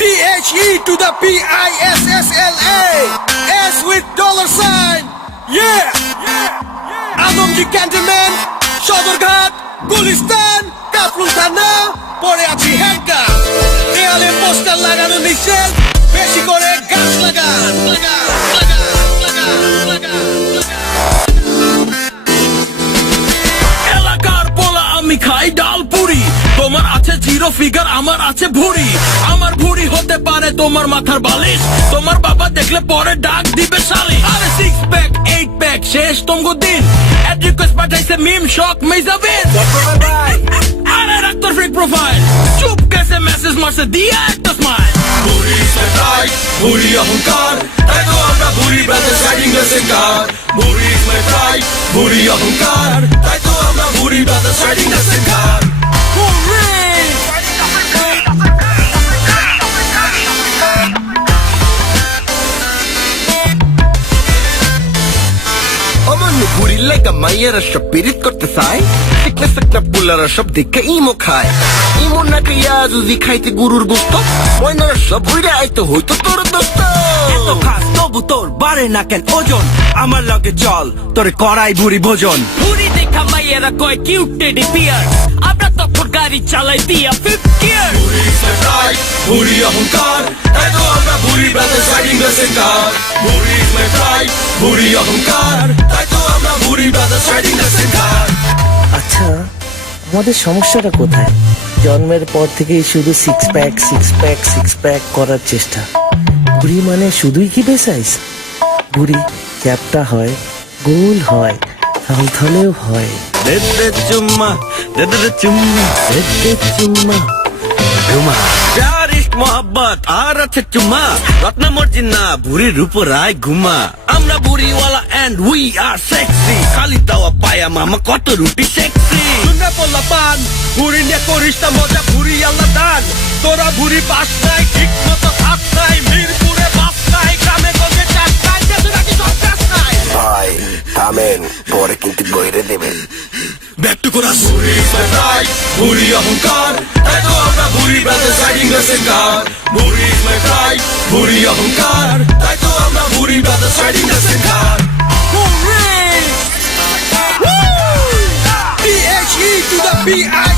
THE to the PISSLA. S with dollar sign. Yeah. Adamjee cantonment, Sadarghat, Gulistan, Kafrul থানা, পরে আছি হ্যাঙ্কা। দেয়ালে পোস্টার লাগানো নিষেধ, বেশি করে গাছ লাগান। এলাকার পোলা আমি খাই ডাল পুরি, তোমার আছে জিরো ফিগার, আমার আছে ভুড়ি। আমার ভুড়ি হতে পারে তোমার মাথার বালিশ, তোমার বাবা দেখলে পরে ডাক দিবে শালি। আরে 6 প্যাক 8 প্যাক শেষ তোমগো দিন, এড রিকোয়েস্ট পাঠাইছে মিম শক মেজাবিন। আরে রাখ তোর ফেক প্রোফাইল, চুপ কেসে মেসেজ মারছে দিয়া একটা স্মাইল। ভুড়ি সে টাইট, ভুড়ি অহংকার, তাই তো আমরা ভুড়ি ব্রাদার্স রাইডিং দ্য সেম কার। ভুড়ি সে টাইট, ভুড়ি অহংকার, তাই তো আমরা ভুড়ি ব্রাদার্স রাইডিং দ্য সেম কার। বুড়ি লেগা মাইয়েরা সব পিরিত করতে চায়, সিকনা সিকনা পুলারা সব দেখে ইমো খায়। ইমো না খাইয়া যদি খাইতে গরুর গোস্ত, ময়নারা সব উইরে আইতো হইতো তোর দোস্ত। এত খাস তবু তোর বাড়ে না কেন ওজন, আমার লগে চল তোর করাই বুড়ি ভোজন। বুড়ি দেখা মাইয়েরা কয় কিউট টেডি বিয়ার, আমরা তখন গাড়ি চালাই দিয়া 5th গিয়ার। ভুড়ি সে টাইট, ভুড়ি অহংকার, তাই তো আমরা ভুড়ি ব্রাদার্স রাইডিং দ্য সেম কার। ভুড়ি সে টাইট, ভুড়ি অহংকার, তাই তো আমরা ভুড়ি ব্রাদার্স রাইডিং দ্য সেম কার। আচ্ছা, আমাদের সমস্যাটা কোথায়? জন্মের পর থেকেই শুধু সিক্স প্যাক করার চেষ্টা। বুড়ি মানে শুধুই কি বেসাইজ? বুড়ি চ্যাপটা হয়, গোল হয়, থলথলেও হয়। দে দে চুম্মা, দে দে চুম্মা, দে দে চুম্মা, ঘুমা। প্যার ইশক মোহাব্বত আর আছে চুম্মা, রত্না মর্জিনা বুড়ির উপর আয় ঘুমা। আমরা বুড়িওয়ালা এন্ড উই আর সেক্সি, খালি তাওয়া পায়া মামা কত রুটি সেক্সি। শুনে বললা পান, ভুড়ি নিয়ে করিস না মজা, ভুড়ি আল্লাহ দান। তোরা ভুড়ি পাস নাই, ঠিক মতো খাস নাই, মিরপুরে বাস নাই, গ্রামে গঞ্জে চাষ নাই, দেশে নাকি সব চাষ নাই। ভাই থামেন, পরে কিন্তু বইরে দেবেন। Back to chorus. ভুড়ি সে টাইট, ভুড়ি অহংকার, তাই তো আমরা ভুড়ি ব্রাদার্স রাইডিং দ্য সেম কার। ভুড়ি সে টাইট, ভুড়ি অহংকার, তাই তো আমরা ভুড়ি brothers riding the same car. THE to the PISSLA.